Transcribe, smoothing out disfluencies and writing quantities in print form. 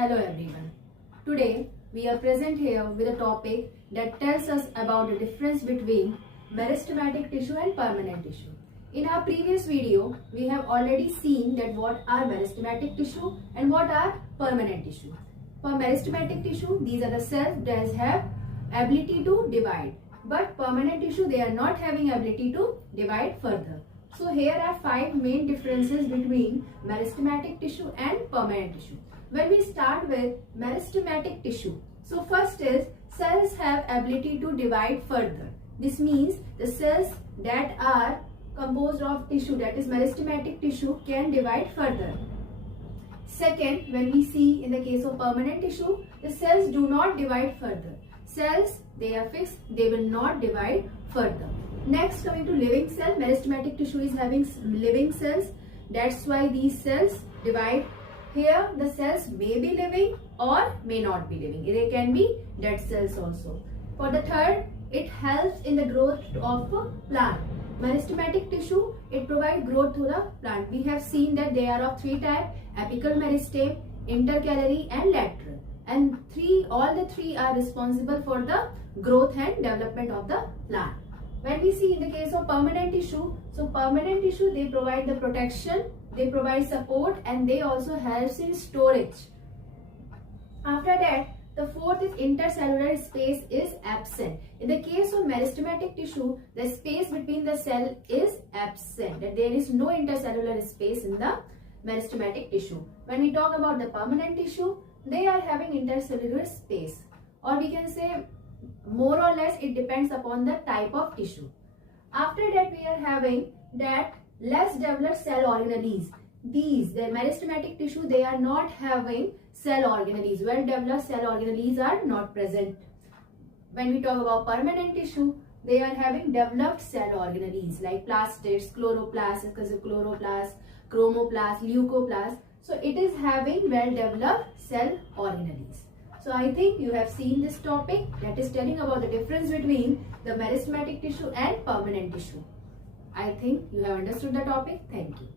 Hello everyone. Today we are present here with a topic that tells us about the difference between meristematic tissue and permanent tissue. In our previous video, we have already seen that what are meristematic tissue and what are permanent tissue. For meristematic tissue, these are the cells that have ability to divide. But permanent tissue, they are not having ability to divide further. So here are 5 main differences between meristematic tissue and permanent tissue. When we start with meristematic tissue, so first is cells have ability to divide further. This means the cells that are composed of tissue, that is meristematic tissue, can divide further. Second, when we see in the case of permanent tissue, the cells do not divide further. Cells, they are fixed, they will not divide further. Next, coming to living cell, meristematic tissue is having living cells. That's why these cells divide. Here, the cells may be living or may not be living. They can be dead cells also. For the third, it helps in the growth of a plant. Meristematic tissue, it provides growth to the plant. We have seen that they are of 3 types: apical meristeme, intercalary and lateral. And all the three are responsible for the growth and development of the plant. When we see in the case of permanent tissue, so permanent tissue, they provide the protection, they provide support, and they also helps in storage. After that, the fourth is intercellular space is absent. In the case of meristematic tissue, the space between the cell is absent. That there is no intercellular space in the meristematic tissue. When we talk about the permanent tissue, they are having intercellular space, or we can say more or less it depends upon the type of tissue. After that, we are having that less developed cell organelles. These, the meristematic tissue, they are not having cell organelles. Well developed cell organelles are not present. When we talk about permanent tissue, they are having developed cell organelles like plastids, chloroplasts, chromoplasts, leucoplasts. So it is having well developed cell organelles. So I think you have seen this topic, that is telling about the difference between the meristematic tissue and permanent tissue. I think you have understood the topic. Thank you.